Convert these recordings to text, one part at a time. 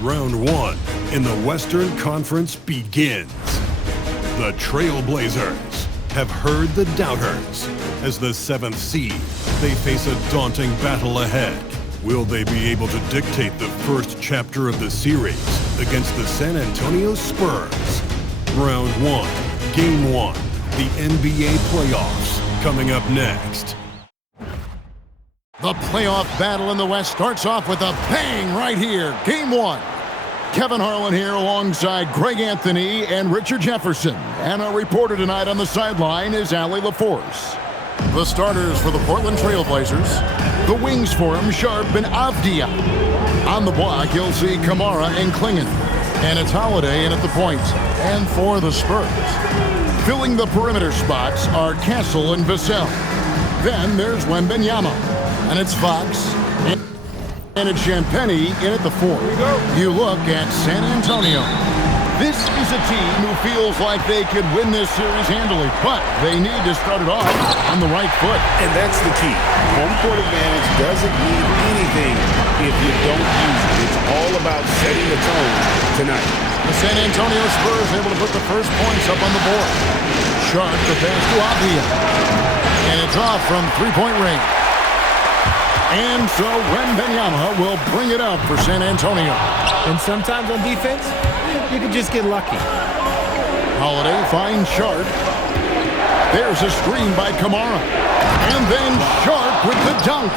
Round one in the Western Conference begins. The Trailblazers have heard the doubters. As the 7th seed, they face a daunting battle ahead. Will they be able to dictate the first chapter of the series against the San Antonio Spurs? Round one, Game 1, the NBA playoffs, coming up next. The playoff battle in the West starts off with a bang right here. Game 1. Kevin Harlan here alongside Greg Anthony and Richard Jefferson. And our reporter tonight on the sideline is Allie LaForce. The starters for the Portland Trailblazers. The wings for him, Sharp and Avdia. On the block, you'll see Kamara and Klingon. And it's Holiday in at the point. And for the Spurs, filling the perimeter spots are Castle and Vassell. Then there's Wembanyama. And it's Fox. And it's Champagnie in at the 4. You look at San Antonio. This is a team who feels like they could win this series handily, but they need to start it off on the right foot. And that's the key. Home court advantage doesn't mean anything if you don't use it. It's all about setting the tone tonight. The San Antonio Spurs able to put the first points up on the board. Sharp the pass to Avdia. And it's off from three-point range. And so Wembanyama will bring it up for San Antonio. And sometimes on defense, you can just get lucky. Holiday finds Sharp. There's a screen by Kamara. And then Sharp with the dunk.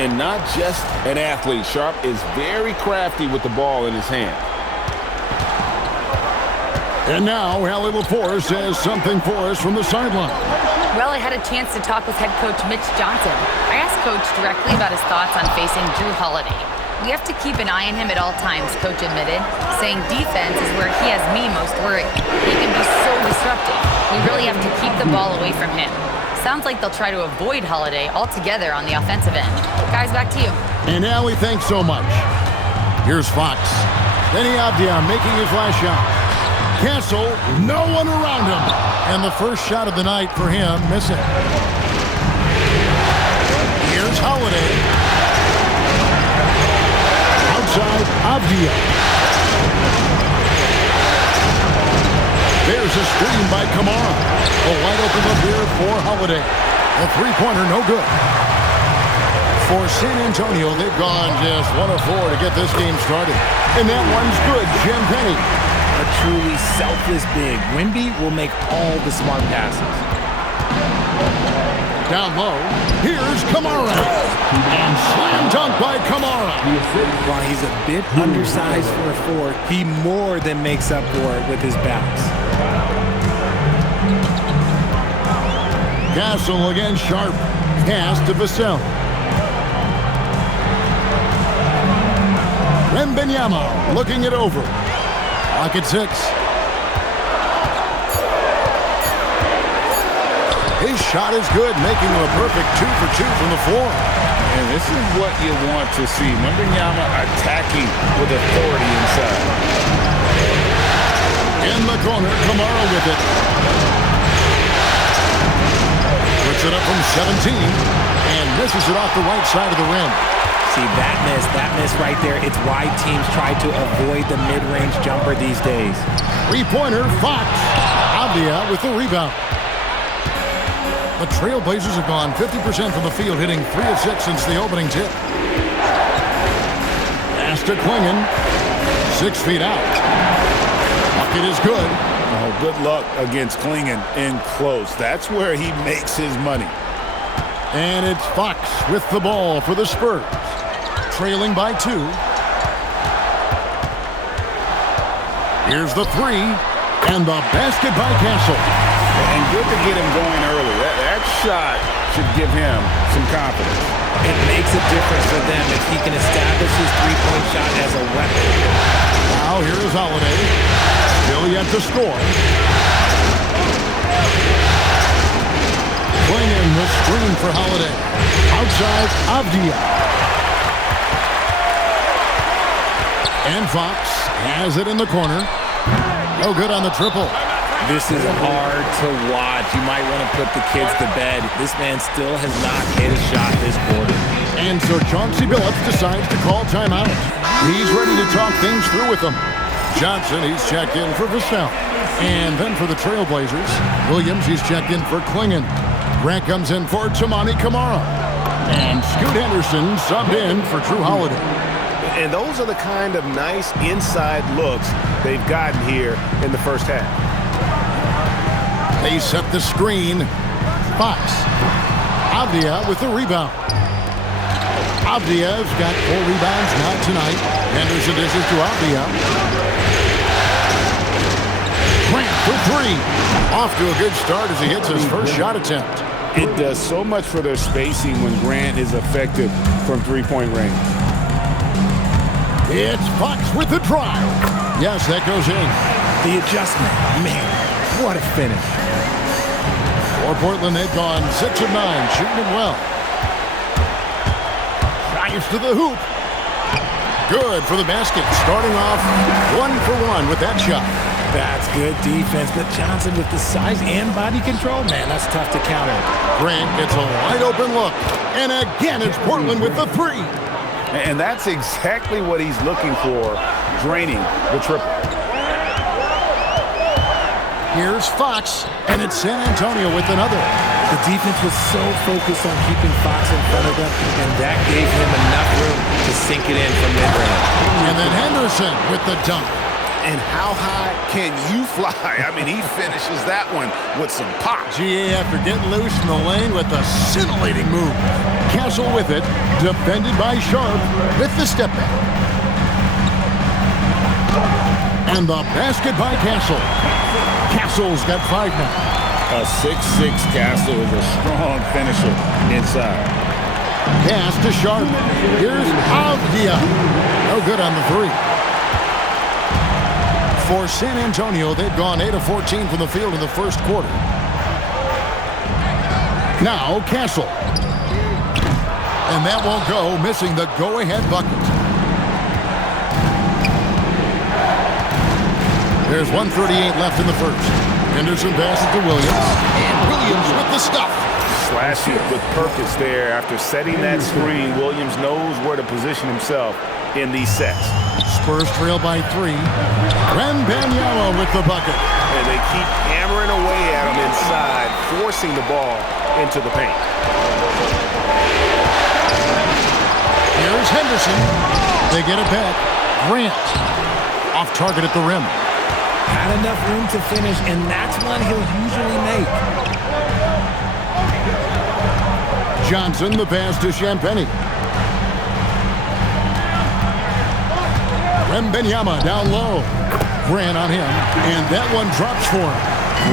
And not just an athlete. Sharp is very crafty with the ball in his hand. And now Allie LaForce says something for us from the sideline. Well, I had a chance to talk with head coach Mitch Johnson. I asked Coach directly about his thoughts on facing Drew Holiday. We have to keep an eye on him at all times, Coach admitted, saying defense is where he has me most worried. He can be so disruptive. We really have to keep the ball away from him. Sounds like they'll try to avoid Holiday altogether on the offensive end. Guys, back to you. And Allie, thanks so much. Here's Fox. Benny Avdia making his last shot. Castle, no one around him. And the first shot of the night for him, missing. Here's Holiday. Outside, Avdia. There's a screen by Kamara. A wide open look here for Holiday. A three-pointer, no good. For San Antonio, they've gone just 1 of 4 to get this game started. And that one's good, Champagnie. A truly selfless big. Wemby will make all the smart passes. Down low, here's Kamara. And slam dunk by Kamara. While he's a bit undersized for a 4, he more than makes up for it with his bounce. Castle against Sharp. Pass to Vassell. Wembanyama looking it over. Lock at 6. His shot is good, making him a perfect 2 for 2 from the floor. And this is what you want to see. Wembanyama attacking with authority inside. In the corner, Kamara with it. Puts it up from 17 and misses it off the right side of the rim. See, that miss right there, it's why teams try to avoid the mid-range jumper these days. Three-pointer, Fox. Avdia with the rebound. The Trailblazers have gone 50% from the field, hitting 3 of 6 since the opening tip. Pass to Klingon. 6 feet out. Bucket is good. Oh, good luck against Klingon in close. That's where he makes his money. And it's Fox with the ball for the Spurs. Trailing by 2. Here's the 3. And the basket by Castle. And good to get him going early. That shot should give him some confidence. It makes a difference for them if he can establish his three-point shot as a weapon. Now here is Holiday. Still yet to score. Klingon the screen for Holiday. Outside, Avdia. And Fox has it in the corner. No good on the triple. This is hard to watch. You might want to put the kids to bed. This man still has not hit a shot this quarter. And so Chauncey Billups decides to call timeout. He's ready to talk things through with them. Johnson, he's checked in for Vassell. And then for the Trailblazers, Williams, he's checked in for Klingon. Grant comes in for Tamani Kamara. And Scoot Henderson subbed in for Drew Holiday. And those are the kind of nice inside looks they've gotten here in the first half. They set the screen. Fox. Avdia with the rebound. Avdia's got 4 rebounds now tonight. Henderson dishes to Avdia. Grant for 3. Off to a good start as he hits his first shot attempt. It does so much for their spacing when Grant is effective from three-point range. It's Fox with the drive. Yes, that goes in. The adjustment. Man, what a finish. For Portland, they've gone 6 of 9, shooting it well. Drives to the hoop. Good for the basket. Starting off 1 for 1 with that shot. That's good defense, but Johnson with the size and body control, man, that's tough to counter. Grant gets a wide open look. And again, it's Portland with the 3. And that's exactly what he's looking for, draining the triple. Here's Fox, and it's San Antonio with another. The defense was so focused on keeping Fox in front of them, and that gave him enough room to sink it in from mid-range. And then Henderson with the dunk. And how high can you fly? I mean, he finishes that one with some pop. GA after getting loose in the lane with a scintillating move. Castle with it, defended by Sharp with the step back. And the basket by Castle. Castle's got 5 now. A 6'6" Castle is a strong finisher inside. Pass to Sharp. Here's Avdia. No good on the 3. For San Antonio, they've gone 8 of 14 from the field in the first quarter. Now Castle. And that won't go, missing the go-ahead bucket. There's 1:38 left in the first. Henderson passes to Williams. And Williams with the stuff. Slashing with purpose there. After setting that screen, Williams knows where to position himself in these sets. Spurs trail by 3. Wembanyama with the bucket. And they keep hammering away at him inside, forcing the ball into the paint. Here's Henderson. They get it back. Grant. Off target at the rim. Had enough room to finish, and that's one he'll usually make. Johnson, the pass to Champagny. Wembanyama down low. Grant on him, and that one drops for him.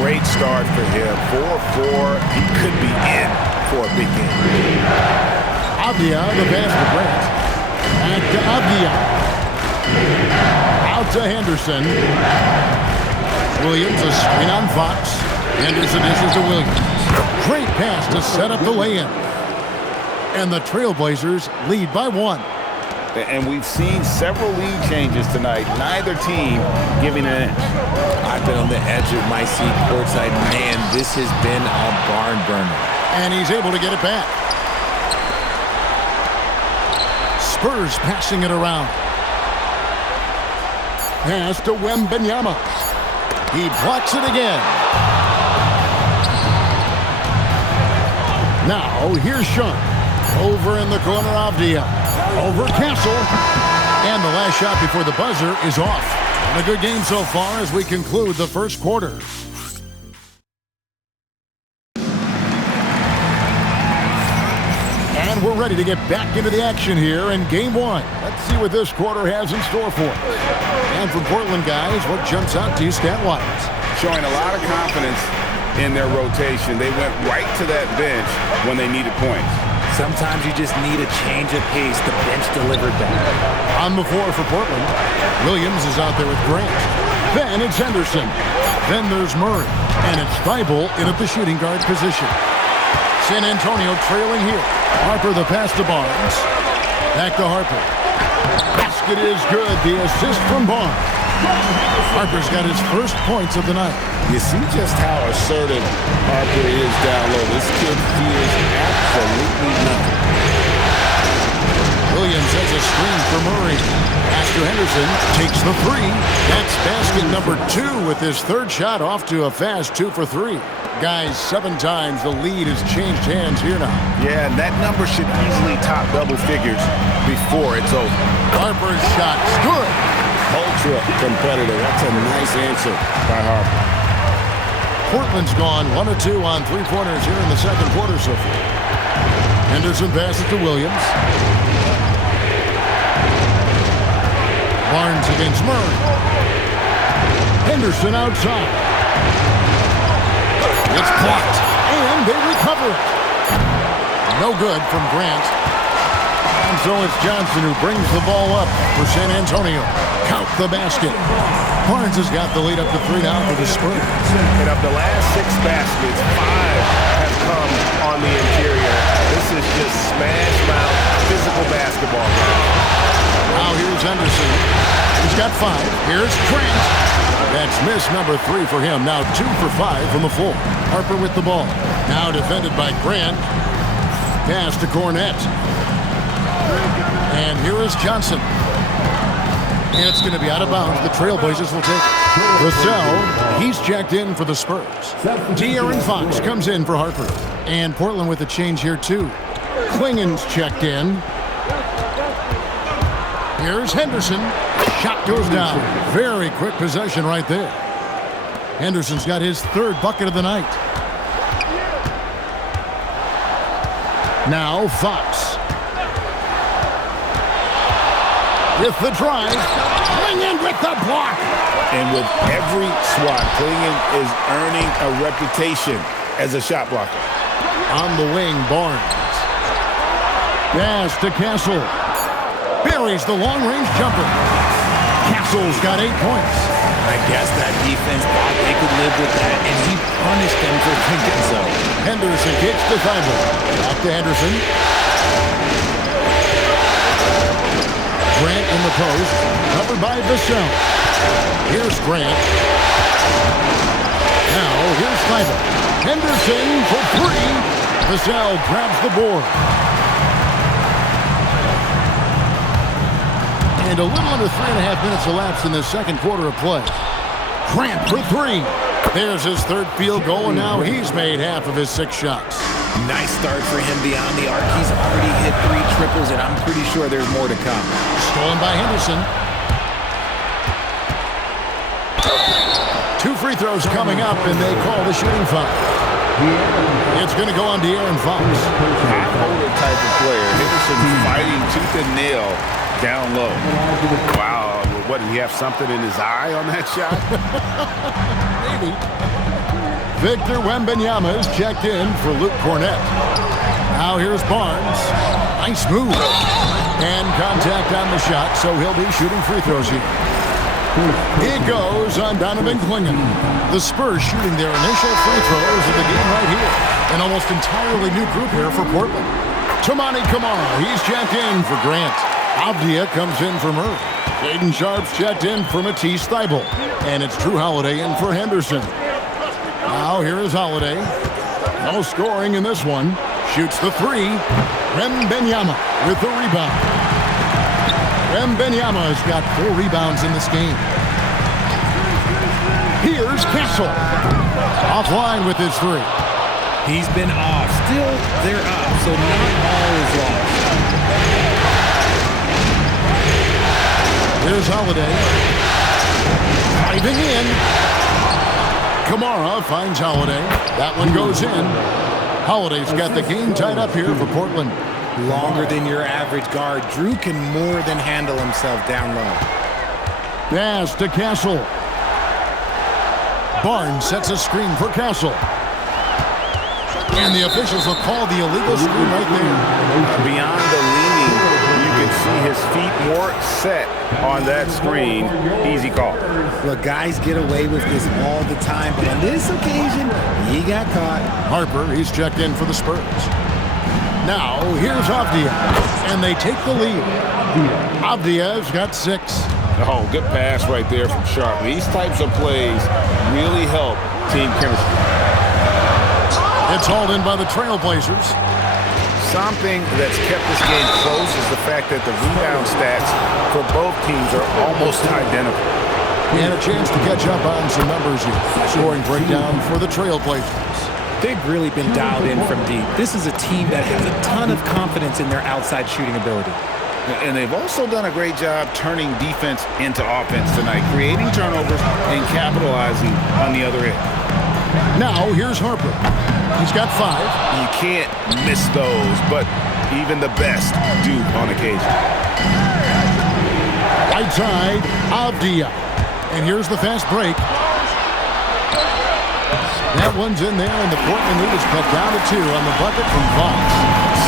Great start for him. 4-4. He could be in for a big game. Avdia, the pass to Grant. Back to Avdia. Out to Henderson. Williams, a screen on Fox. Henderson dishes to Williams. Great pass to set up the lay-in. And the Trailblazers lead by 1. And we've seen several lead changes tonight. Neither team giving an inch. I've been on the edge of my seat courtside. Man, this has been a barn burner. And he's able to get it back. Spurs passing it around. Pass to Wembanyama. He blocks it again. Now, here's Sharp. Over in the corner, Avdia. Over Castle. And the last shot before the buzzer is off. And a good game so far as we conclude the first quarter. And we're ready to get back into the action here in Game 1. Let's see what this quarter has in store for us. And for Portland guys, what jumps out to you stat-wise? Showing a lot of confidence in their rotation. They went right to that bench when they needed points. Sometimes you just need a change of pace. The bench delivered that. On the floor for Portland, Williams is out there with Grant. Then it's Henderson. Then there's Murray. And it's Thibault in at the shooting guard position. San Antonio trailing here. Harper the pass to Barnes. Back to Harper. Basket is good. The assist from Barnes. Harper's got his first points of the night. You see just how assertive Harper is down low. This kid fears absolutely nothing. Williams has a screen for Murray. Master Henderson takes the three. That's basket number 2 with his third shot off to a fast 2 for 3. Guys, 7 times the lead has changed hands here now. Yeah, and that number should easily top double figures before it's over. Harper's shot is good. Ultra competitive. That's a nice answer by Harper. Portland's gone 1 of 2 on three-pointers here in the second quarter so far. Henderson passes to Williams. Barnes against Murray. Henderson outside. It's blocked, and they recover it. No good from Grant. And so it's Johnson who brings the ball up for San Antonio. Count the basket. Barnes has got the lead up to 3 now for the Spurs. And of the last 6 baskets, 5 have come on the interior. This is just smash mouth physical basketball. Now here's Henderson. He's got 5. Here's Grant. That's miss number 3 for him. Now 2 for 5 from the floor. Harper with the ball. Now defended by Grant. Pass to Cornette. And here is Johnson. And it's going to be out of bounds. The Trailblazers will take it. Vassell, he's checked in for the Spurs. De'Aaron Fox comes in for Harper. And Portland with a change here too. Klingen's checked in. Here's Henderson. Shot goes down. Very quick possession right there. Henderson's got his 3rd bucket of the night. Now Fox. With the drive. Klingen with the block. And with every swat, Klingen is earning a reputation as a shot blocker. On the wing, Barnes. Pass to Castle. Buries the long-range jumper. Castle's got 8 points. I guess that defense thought they could live with that, and he punished them for thinking so. Henderson kicks to Thibault. Back to Henderson. Grant in the post. Covered by Vassell. Here's Grant. Now, here's Thibault. Henderson for 3. Vassell grabs the board. And a little under 3.5 minutes elapsed in the second quarter of play. Grant for 3. There's his 3rd field goal, and now he's made half of his 6 shots. Nice start for him beyond the arc. He's already hit 3 triples, and I'm pretty sure there's more to come. Stolen by Henderson. 2 free throws coming up, and they call the shooting foul. It's going to go on De'Aaron Fox. High-holder type of player. Henderson fighting tooth and nail down low. Wow. What, did he have something in his eye on that shot? Maybe. Victor Wembanyama is checked in for Luke Cornette. Now here's Barnes. Nice move. And contact on the shot, so he'll be shooting free throws here. It goes on Donovan Klingen. The Spurs shooting their initial free throws of the game right here. An almost entirely new group here for Portland. Toumani Camara, he's checked in for Grant. Avdia comes in for Murray. Jaden Sharp's checked in for Matisse Thybulle. And it's Drew Holiday in for Henderson. Now here is Holiday. No scoring in this one. Shoots the 3. Wembanyama with the rebound. Wembanyama has got 4 rebounds in this game. Here's Castle. Offline with his 3. He's been off. Still, they're up, so not all is lost. Here's Holiday. Driving in. Kamara finds Holiday. That one goes in. Holiday's got the game tied up here for Portland. Longer than your average guard. Drew can more than handle himself down low. Pass to Castle. Barnes sets a screen for Castle. And the officials will call the illegal screen right there. Beyond the leaning, you can see his feet more set on that screen. Easy call. Look, guys get away with this all the time, but on this occasion, he got caught. Harper, he's checked in for the Spurs. Now, here's Avdia, and they take the lead. Avdia's got 6. Oh, good pass right there from Sharp. These types of plays really help team chemistry. It's hauled in by the Trailblazers. Something that's kept this game close is the fact that the rebound stats for both teams are almost identical. And a chance to catch up on some numbers here. Scoring breakdown for the Trailblazers. They've really been dialed in from deep. This is a team that has a ton of confidence in their outside shooting ability. And they've also done a great job turning defense into offense tonight, creating turnovers and capitalizing on the other end. Now, here's Harper. He's got 5. You can't miss those, but even the best do on occasion. Right side, Avdia. And here's the fast break. That one's in there, and the Portland lead is cut down to 2 on the bucket from Fox.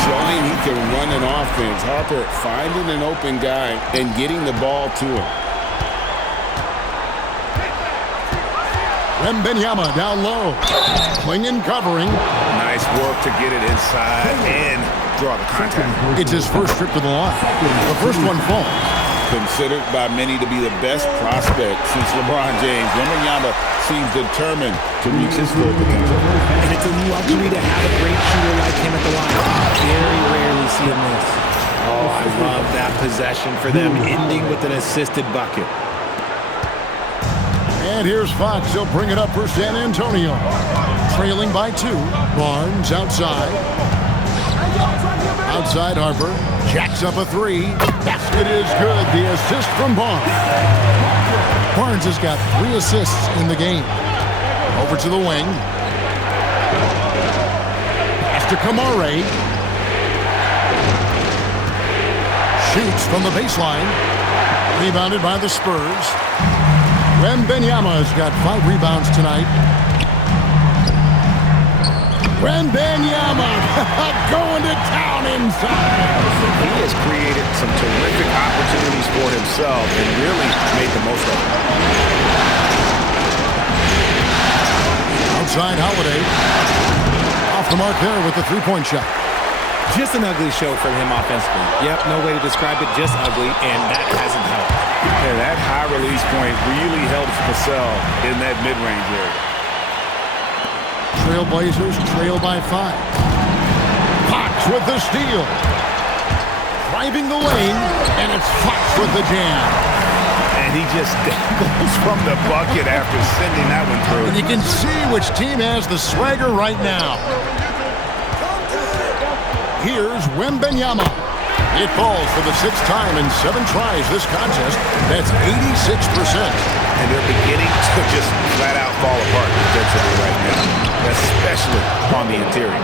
Showing he can run an offense. Harper finding an open guy and getting the ball to him. Wembanyama down low. Clinging, covering. Nice work to get it inside and draw the contact. It's his first trip to the line. The first one falls. Considered by many to be the best prospect since LeBron James, Wembanyama seems determined to reach his full potential. And it's a luxury to have a great shooter like him at the line. Very rarely see him miss. Oh, I love that possession for them, ending with an assisted bucket. And here's Fox. He'll bring it up for San Antonio. Trailing by 2. Barnes outside. Outside Harper. Jacks up a 3. Basket is good. The assist from Barnes. Barnes has got 3 assists in the game. Over to the wing. Pass to Kamare. Shoots from the baseline. Rebounded by the Spurs. Wembanyama's got 5 rebounds tonight. Wembanyama going to town inside. He has created some terrific opportunities for himself and really made the most of it. Outside Holiday. Off the mark there with the 3-point shot. Just an ugly show from him offensively. Yep, no way to describe it, just ugly, and that hasn't helped. Yeah, that high release point really helps Cassell in that mid-range area. Trailblazers trail by 5. Fox with the steal. Driving the lane, and it's Fox with the jam. And he just goes from the bucket after sending that one through. And you can see which team has the swagger right now. Here's Wembanyama. It falls for the 6th time in 7 tries this contest. That's 86%. And they're beginning to just flat out fall apart defensively right now, especially on the interior.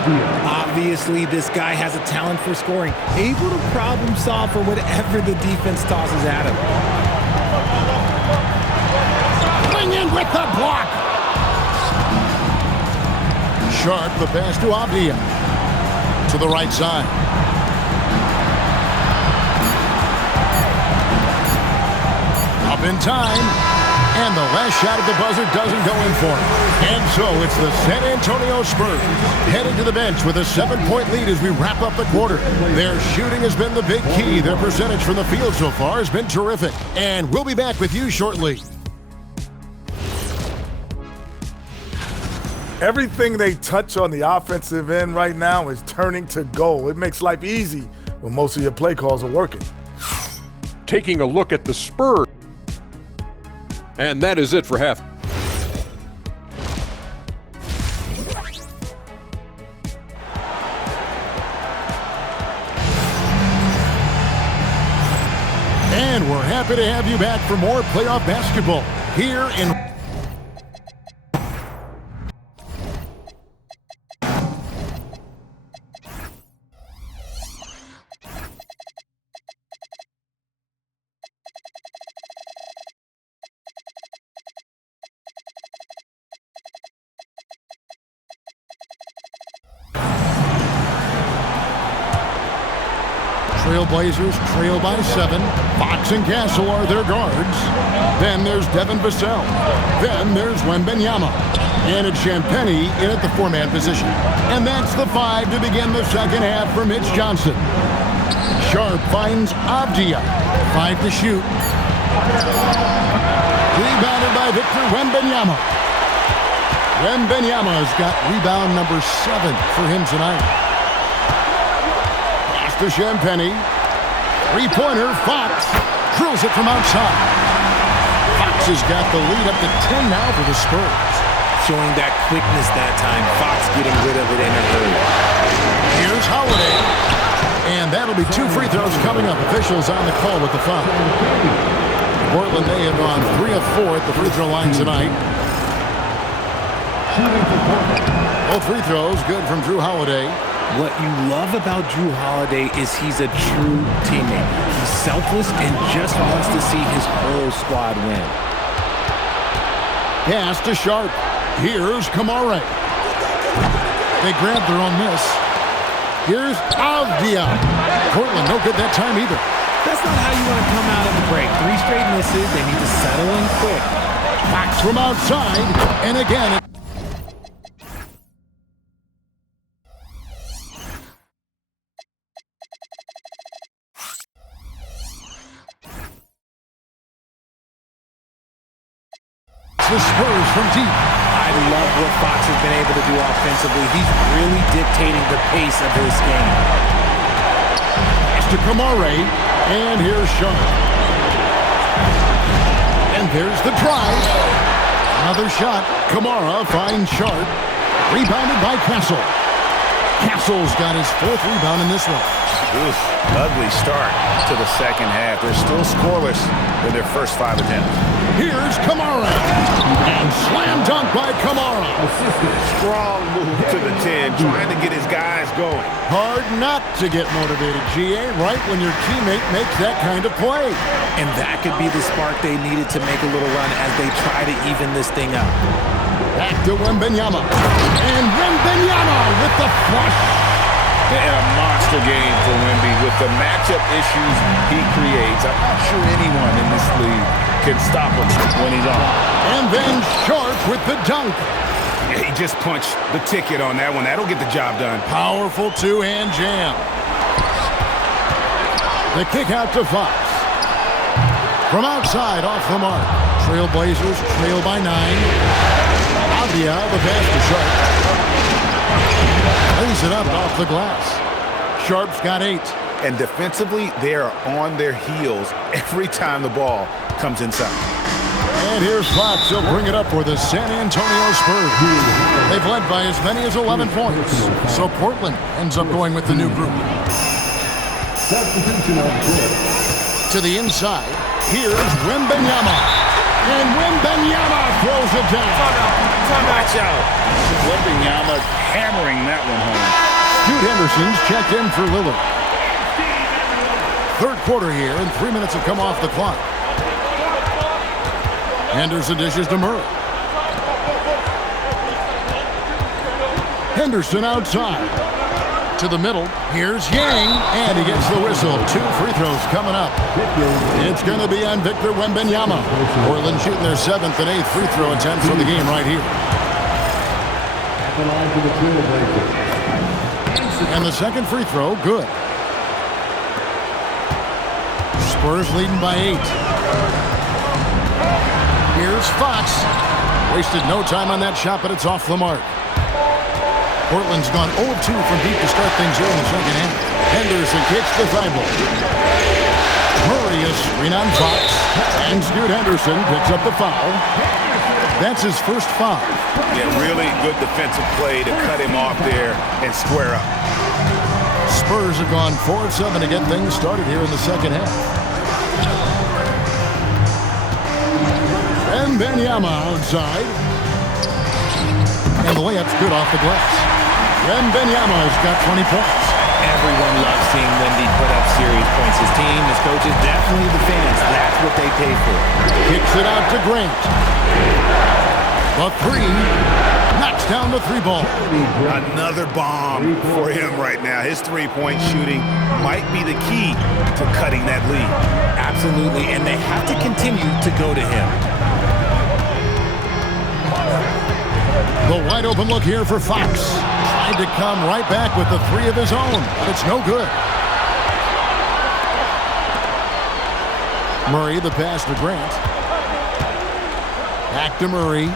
Obviously, this guy has a talent for scoring, able to problem solve for whatever the defense tosses at him. Bring in with the block. Sharp, the pass to Avdia. To the right side. Up in time. And the last shot at the buzzer doesn't go in for him. And so it's the San Antonio Spurs headed to the bench with a 7-point lead as we wrap up the quarter. Their shooting has been the big key. Their percentage from the field so far has been terrific. And we'll be back with you shortly. Everything they touch on the offensive end right now is turning to goal. It makes life easy when most of your play calls are working. Taking a look at the Spurs. And that is it for half. And we're happy to have you back for more playoff basketball here in... Trailblazers trail by 7. Fox and Castle are their guards. Then there's Devin Vassell. Then there's Wembanyama. And it's Champagnie in at the 4-man position. And that's the 5 to begin the second half for Mitch Johnson. Sharp finds Avdia. 5 to shoot. Rebounded by Victor Wembanyama. Wembanyama's got rebound number 7 for him tonight. to Champagny. Three-pointer, Fox drills it from outside. Fox has got the lead up to 10 now for the Spurs. Showing that quickness that time. Fox getting rid of it in a hurry. Here's Holiday. And that'll be 2 free throws coming up. Officials on the call with the foul. Portland, they have gone 3 of 4 at the free throw line tonight. Both free throws good from Drew Holiday. What you love about Drew Holiday is he's a true teammate. He's selfless and just wants to see his whole squad win. Pass to Sharp. Here's Kamara. They grab their own miss. Here's Avdia. Portland, no good that time either. That's not how you want to come out of the break. 3 straight misses. They need to settle in quick. Fox from outside. And again. The Spurs from deep. I love what Fox has been able to do offensively. He's really dictating the pace of this game. Pass to Kamara, and here's Sharp. And there's the drive. Another shot. Kamara finds Sharp. Rebounded by Castle. Castle's got his 4th rebound in this one. Oof, ugly start to the second half. They're still scoreless in their first 5 attempts. Here's Kamara. And slam dunk by Kamara. Strong move to the 10, trying to get his guys going. Hard not to get motivated, GA, right when your teammate makes that kind of play. And that could be the spark they needed to make a little run as they try to even this thing up. Back to Wembanyama. And Wembanyama with the flush. And a monster game for Wemby with the matchup issues he creates. I'm not sure anyone in this league can stop him when he's on. And then Sharp with the dunk. Yeah, he just punched the ticket on that one. That'll get the job done. Powerful 2-hand jam. The kick out to Fox. From outside, off the mark. Trailblazers trail by 9. Avdia, the pass to Sharp. Lays it up off the glass. Sharp's got 8. And defensively, they are on their heels every time the ball comes inside. And here's Fox. He'll bring it up for the San Antonio Spurs. They've led by as many as 11 points. So Portland ends up going with the new group. To the inside. Here's Wembanyama. And Wembanyama throws it down. Watch out. Wembanyama hammering that one home. Scoot Henderson's checked in for Lillard. 3rd quarter here, and 3 minutes have come off the clock. Henderson dishes to Murray. Henderson outside. To the middle. Here's Yang, and he gets the whistle. 2 free throws coming up. It's going to be on Victor Wembanyama. Portland shooting their 7th and 8th free throw attempts for the game right here. And the second free throw, good. Spurs leading by 8. Here's Fox. Wasted no time on that shot, but it's off the mark. Portland's gone 0-2 from deep to start things here in the second half. Henderson kicks the thigh ball. Murray is screen on Fox. And Scoot Henderson picks up the foul. That's his first foul. Yeah, really good defensive play to cut him off there and square up. Spurs have gone 4 of 7 to get things started here in the second half. And Wembanyama outside. And the layup's good off the glass. Wembanyama has got 20 points. Everyone loves seeing Wemby put up serious points. His team, his coaches, definitely the fans. That's what they pay for. Kicks it out to Grant. The 3 knocks down the 3 ball. Another bomb for him right now. His 3-point shooting might be the key to cutting that lead. Absolutely, and they have to continue to go to him. The wide open look here for Fox. Tried to come right back with the 3 of his own, but it's no good. Murray, the pass to Grant. Back to Murray.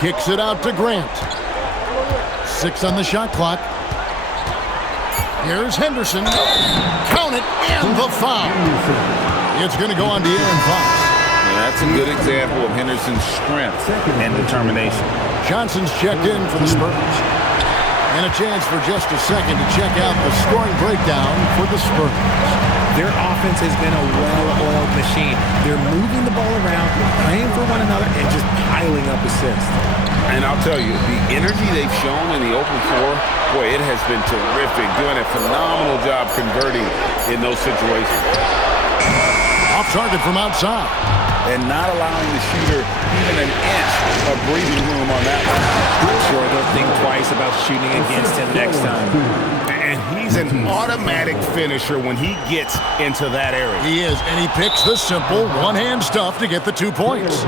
Kicks it out to Grant. 6 on the shot clock. Here's Henderson. Count it, and the foul. It's going to go on to Aaron Fox. That's a good example of Henderson's strength and determination. Johnson's checked in for the Spurs. And a chance for just a second to check out the scoring breakdown for the Spurs. Their offense has been a well-oiled machine. They're moving the ball around, playing for one another, and just piling up assists. And I'll tell you, the energy they've shown in the open floor, boy, it has been terrific. Doing a phenomenal job converting in those situations. Off target from outside. And not allowing the shooter even an inch of breathing room on that one. I'm sure they'll think twice about shooting against him next time. And he's an automatic finisher when he gets into that area. He is, and he picks the simple one-hand stuff to get the 2 points.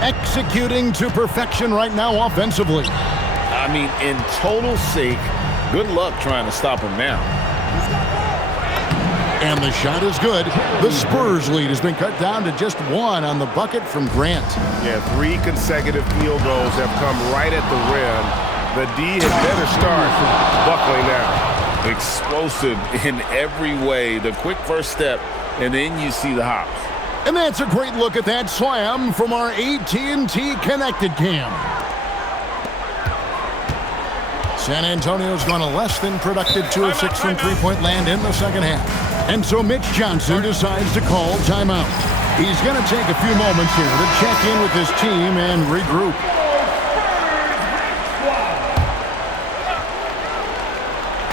Executing to perfection right now offensively. I mean, in total sync, good luck trying to stop him now. And the shot is good. The Spurs lead has been cut down to just 1 on the bucket from Grant. Yeah, 3 consecutive field goals have come right at the rim. The D had better start buckling now. Explosive in every way. The quick first step, and then you see the hops. And that's a great look at that slam from our AT&T Connected Cam. San Antonio's gone a less than productive 2 of 6 from three-point land in the second half. And so Mitch Johnson decides to call timeout. He's going to take a few moments here to check in with his team and regroup.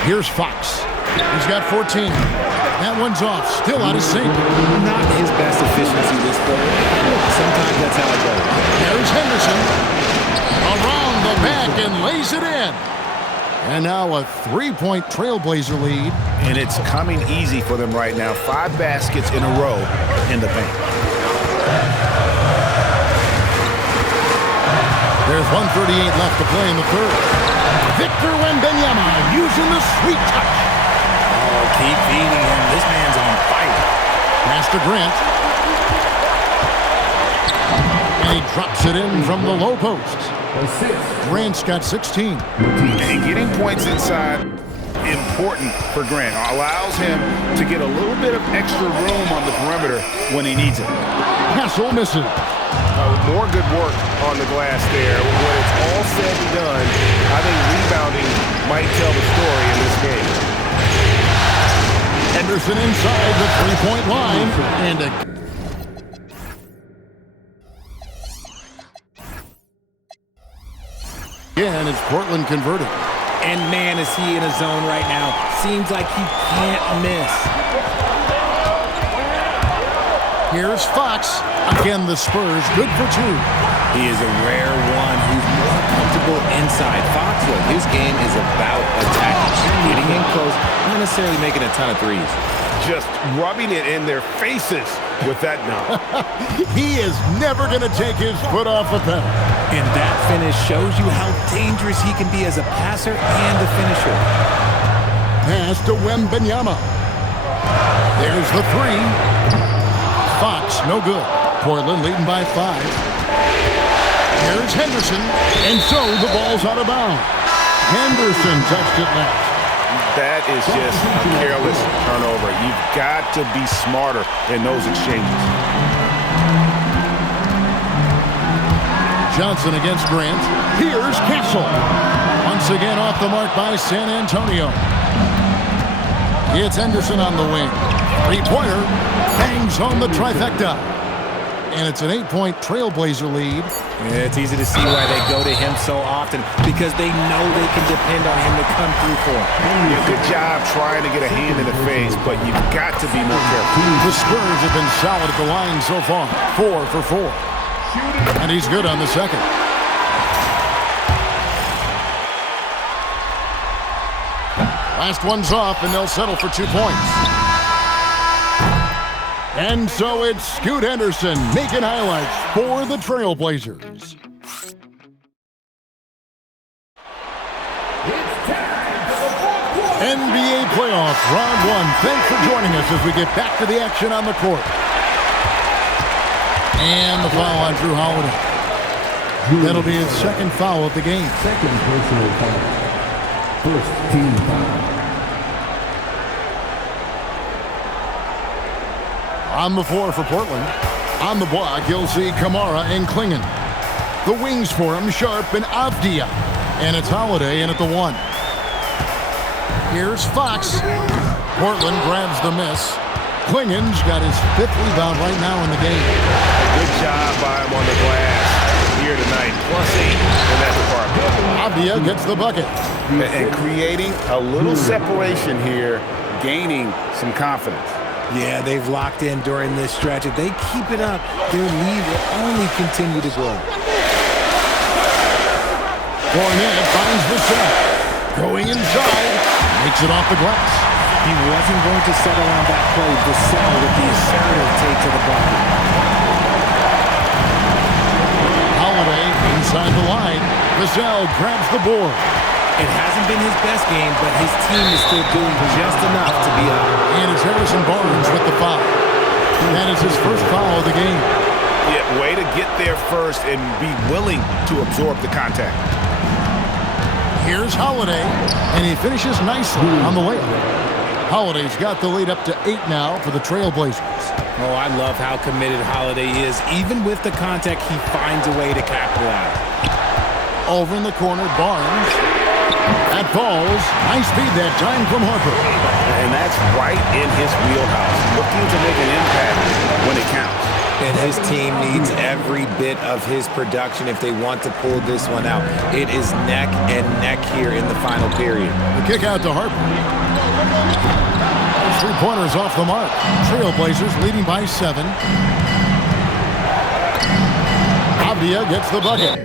Here's Fox. He's got 14. That one's off. Still out of sync. Not his best efficiency this quarter. Sometimes that's how it goes. There's Henderson. Around the back and lays it in. And now a 3-point Trailblazer lead. And it's coming easy for them right now. 5 baskets in a row in the paint. There's 1:38 left to play in the third. Victor Wembanyama using the sweet touch. Oh, keep feeding him. This man's on fire. Pass to Grant. And he drops it in from the low post. Grant's got 16. And getting points inside, important for Grant. Allows him to get a little bit of extra room on the perimeter when he needs it. Hassel misses. More good work on the glass there. When it's all said and done, I think rebounding might tell the story in this game. Henderson inside the three-point line. And again, it's Portland converted. And man, is he in a zone right now. Seems like he can't miss. Here's Fox. Again, the Spurs good for 2. He is a rare one who's more comfortable inside. Fox, look, his game is about attacking, getting in close, not necessarily making a ton of threes. Just rubbing it in their faces with that dunk. He is never going to take his foot off the pedal. And that finish shows you how dangerous he can be as a passer and a finisher. Pass to Wembanyama. There's the 3. Fox, no good. Portland leading by 5. Here's Henderson, and so the ball's out of bounds. Henderson touched it left. That is just a careless turnover. You've got to be smarter in those exchanges. Johnson against Grant. Here's Castle. Once again off the mark by San Antonio. It's Henderson on the wing. Three-pointer bangs home the trifecta. And it's an 8-point Trailblazer lead. Yeah, it's easy to see why they go to him so often, because they know they can depend on him to come through for them. Yeah, good job trying to get a hand in the face, but you've got to be more careful. The Spurs have been solid at the line so far. 4 for 4. And he's good on the second. Last one's off, and they'll settle for 2 points. And so it's Scoot Henderson making highlights for the Trailblazers. NBA playoff round 1. Thanks for joining us as we get back to the action on the court. And the foul on Drew Holiday. That'll be his second foul of the game. Second personal foul. First team foul. On the floor for Portland. On the block, you'll see Kamara and Klingon. The wings for him, Sharp and Avdia. And it's Holiday in at the 1. Here's Fox. Portland grabs the miss. Klingon's got his 5th rebound right now in the game. Good job by him on the glass here tonight. +8 in that department. Avdia gets the bucket. And creating a little separation here, gaining some confidence. Yeah, they've locked in during this stretch. If they keep it up, their lead will only continue to grow. Fournette finds the shot. Going inside. Makes it off the glass. He wasn't going to settle on that play. Vassell with the assertive take to the bucket. Holiday inside the line. Vassell grabs the board. It hasn't been his best game, but his team is still doing just enough to be up. And it's Harrison Barnes with the foul. That is his first foul of the game. Yeah, way to get there first and be willing to absorb the contact. Here's Holiday, and he finishes nicely on the layup. Holiday's got the lead up to 8 now for the Trailblazers. Oh, I love how committed Holiday is. Even with the contact, he finds a way to capitalize. Over in the corner, Barnes. That falls. Nice feed that time from Harper. And that's right in his wheelhouse. Looking to make an impact when it counts. And his team needs every bit of his production if they want to pull this one out. It is neck and neck here in the final period. The kick out to Harper. 3-pointers off the mark. Trailblazers leading by 7. Avdia gets the bucket.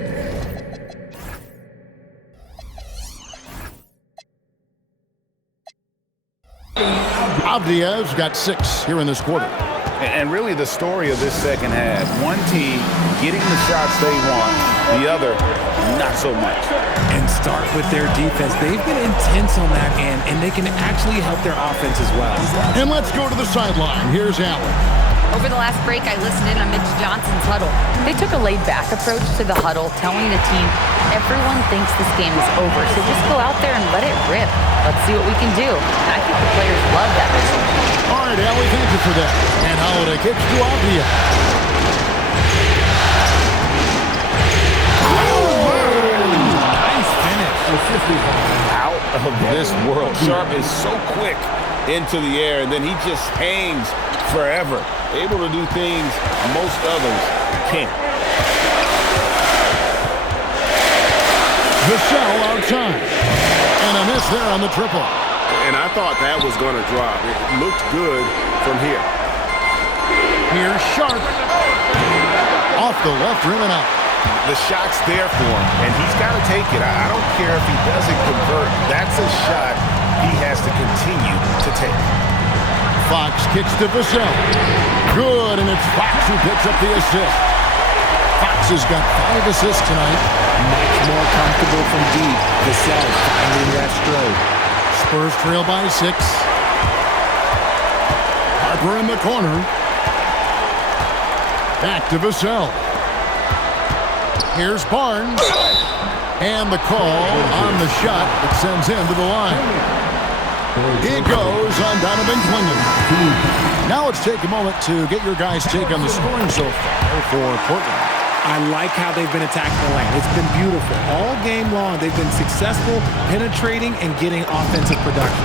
Avdia's got 6 here in this quarter. And really the story of this second half, one team getting the shots they want, the other not so much. And start with their defense. They've been intense on that end, and they can actually help their offense as well. And let's go to the sideline. Here's Allen. Over the last break, I listened in on Mitch Johnson's huddle. They took a laid-back approach to the huddle, telling the team, everyone thinks this game is over, so just go out there and let it rip. Let's see what we can do. And I think the players love that result. All right, Allie, thank you for that. And Holiday kicks to Avdia. Nice finish. Out of this world. Sharp is so quick into the air, and then he just hangs forever. Able to do things most others can't. Vassell outside. And a miss there on the triple. And I thought that was going to drop. It looked good from here. Here's Sharp. Off the left rim and out. The shot's there for him, and he's got to take it. I don't care if he doesn't convert. That's a shot he has to continue to take. Fox kicks to Vassell. Good, and it's Fox who picks up the assist. Fox has got 5 assists tonight. Much more comfortable from deep. Vassell finding that stroke. Spurs trail by 6. Harper in the corner. Back to Vassell. Here's Barnes. And the call on the shot that sends him to the line. It goes on Donovan Klingon. Now let's take a moment to get your guys' take on the scoring so far for Portland. I like how they've been attacking the lane. It's been beautiful. All game long, they've been successful penetrating and getting offensive production.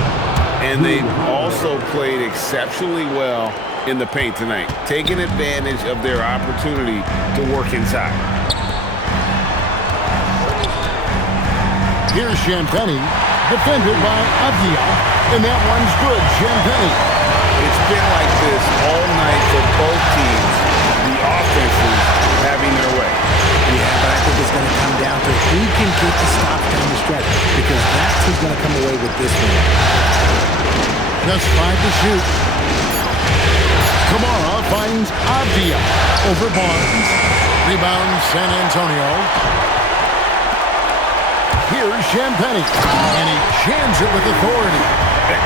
And they've also played exceptionally well in the paint tonight, taking advantage of their opportunity to work inside. Here's Champagnie, defended by Avdia, and that one's good. Champagnie. It's been like this all night for both teams. The offenses having their way. Yeah, but I think it's going to come down to who can get the stop down the stretch, because that's who's going to come away with this one. Just 5 to shoot. Kamara finds Avdia over Barnes. Rebound San Antonio. Here's Champagnie, and he jams it with authority.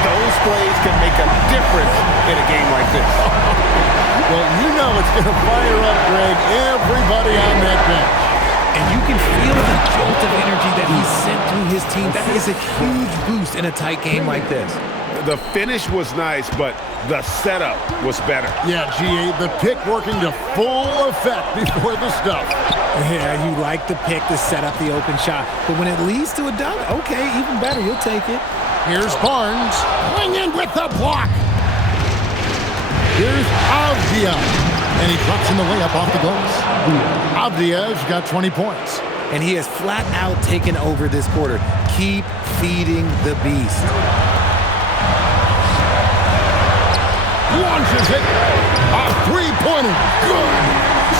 Those plays can make a difference in a game like this. Well, you know it's going to fire up, Greg, everybody on that bench. and you can feel the jolt of energy that he sent through his team. That is a huge boost in a tight game like this. The finish was nice, but the setup was better. Yeah, GA, the pick working to full effect before the stuff. Yeah, you like the pick to set up the open shot, but when it leads to a dunk, okay, even better, you'll take it. Here's Barnes, going in with the block. Here's Avdia, and he drops in the layup off the glass. Avdia's got 20 points. And he has flat out taken over this quarter. Keep feeding the beast. Launches it. A three-pointer. Good.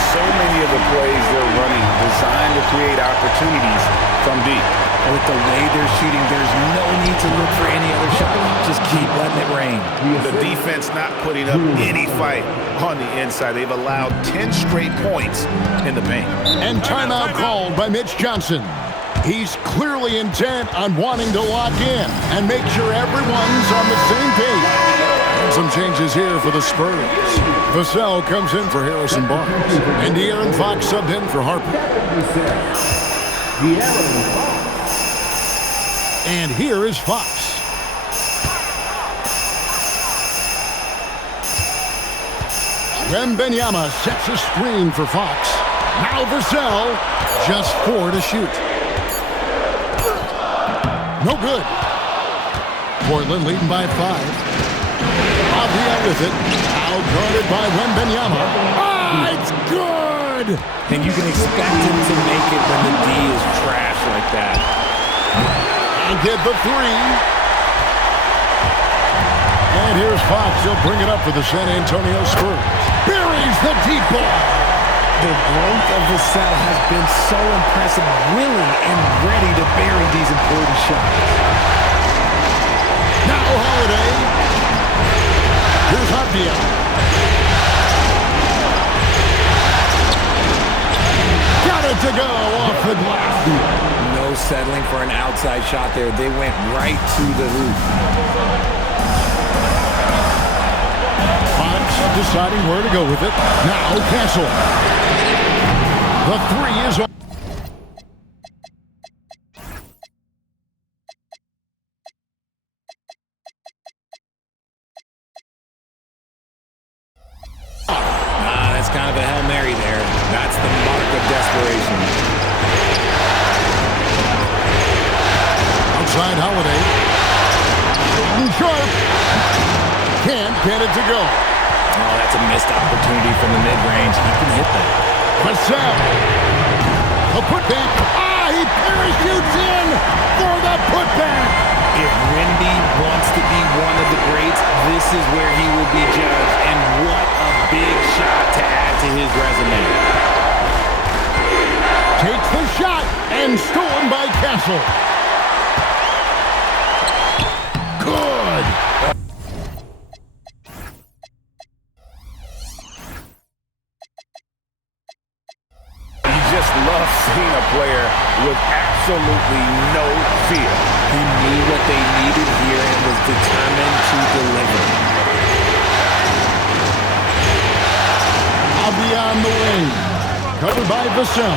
So many of the plays they're running designed to create opportunities from deep. With the way they're shooting, there's no need to look for any other shot. Just keep letting it rain. The defense not putting up any fight on the inside. They've allowed 10 straight points in the paint. And timeout called by Mitch Johnson. He's clearly intent on wanting to lock in and make sure everyone's on the same page. And some changes here for the Spurs. Vassell comes in for Harrison Barnes. And De'Aaron Fox subbed in for Harper. And here is Fox. Wembanyama sets a screen for Fox. Now Vassell, just 4 to shoot. No good. Portland leading by 5. Avdia with it. Out guarded by Wembanyama. Ah, it's good! And you can expect him to make it when the D is trash like that. And get the 3. And here's Fox. He'll bring it up for the San Antonio Spurs. Buries the deep ball. The growth of Vassell has been so impressive, willing and ready to bury these important shots. Now Holiday. Here's Avdia. Got it to go off the glass. No settling for an outside shot there. They went right to the hoop. Fox deciding where to go with it. Now Castle. The 3 is on. That's kind of a Hail Mary there. That's the mark of desperation. Outside Holiday. Sharp. Can't get it to go. Oh, that's a missed opportunity from the mid-range. He can hit that. Vassell. A putback. Ah, he parachutes in for the putback. If Wemby wants to be one of the greats, this is where he will be judged. And what a big shot to add to his resume. Takes the shot and stolen by Castle. Good. You just love seeing a player with absolutely no fear. He knew what they needed here and was determined to deliver. Avdia on the wing. Covered by Vassell.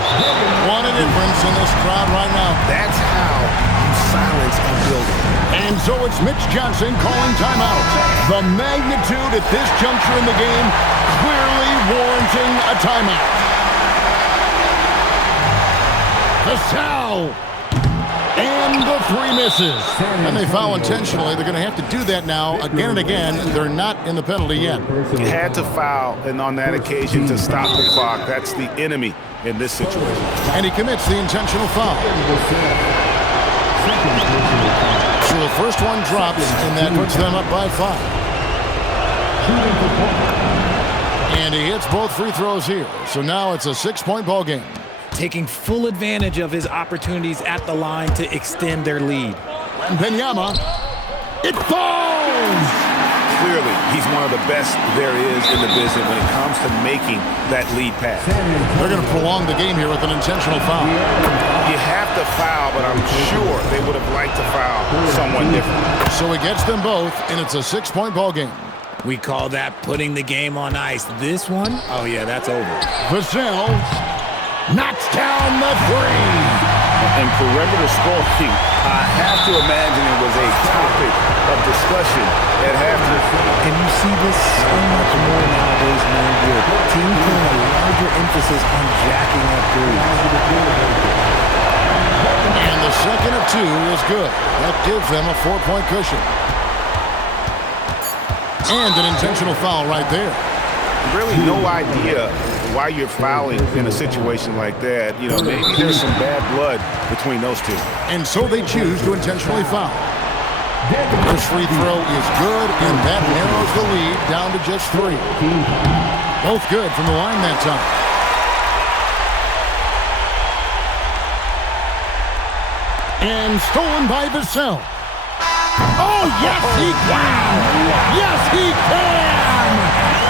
What a difference in this crowd right now. That's how you silence a building. And so it's Mitch Johnson calling timeout. The magnitude at this juncture in the game clearly warranting a timeout. Vassell. And the 3 misses. And they foul intentionally. They're going to have to do that now again and again. They're not in the penalty yet. You had to foul, and on that occasion to stop the clock. That's the enemy in this situation. And he commits the intentional foul. So the first one drops, and that puts them up by 5. And he hits both free throws here. So now it's a 6-point ball game. Taking full advantage of his opportunities at the line to extend their lead. Wembanyama. It falls! Clearly, he's one of the best there is in the business when it comes to making that lead pass. They're going to prolong the game here with an intentional foul. You have to foul, but I'm sure they would have liked to foul someone different. So he gets them both, and it's a 6-point ball game. We call that putting the game on ice. This one, oh yeah, that's over. Vassell. Knocks down the three. And perimeter scoring, I have to imagine it was a topic of discussion at halftime. And you see this so much more nowadays, man. Your team putting a larger emphasis on jacking up threes. And the second of two is good. That gives them a 4-point cushion. And an intentional foul right there. Really no idea why you're fouling in a situation like that. You know, maybe there's some bad blood between those two. And so they choose to intentionally foul. This free throw is good, and that narrows the lead down to just 3. Both good from the line that time. And stolen by Vassell. Oh, yes, he can! Yes, he can!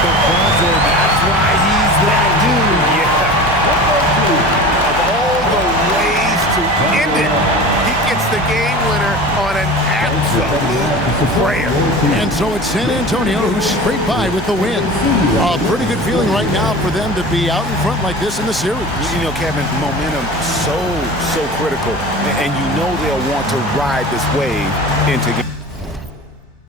The buzzer, that's why he's that dude. Of all the ways to end it, he gets the game winner on an absolute prayer. And so it's San Antonio who's straight by with the win. A pretty good feeling right now for them to be out in front like this in the series. You know, Kevin, momentum so critical. And you know they'll want to ride this wave into game.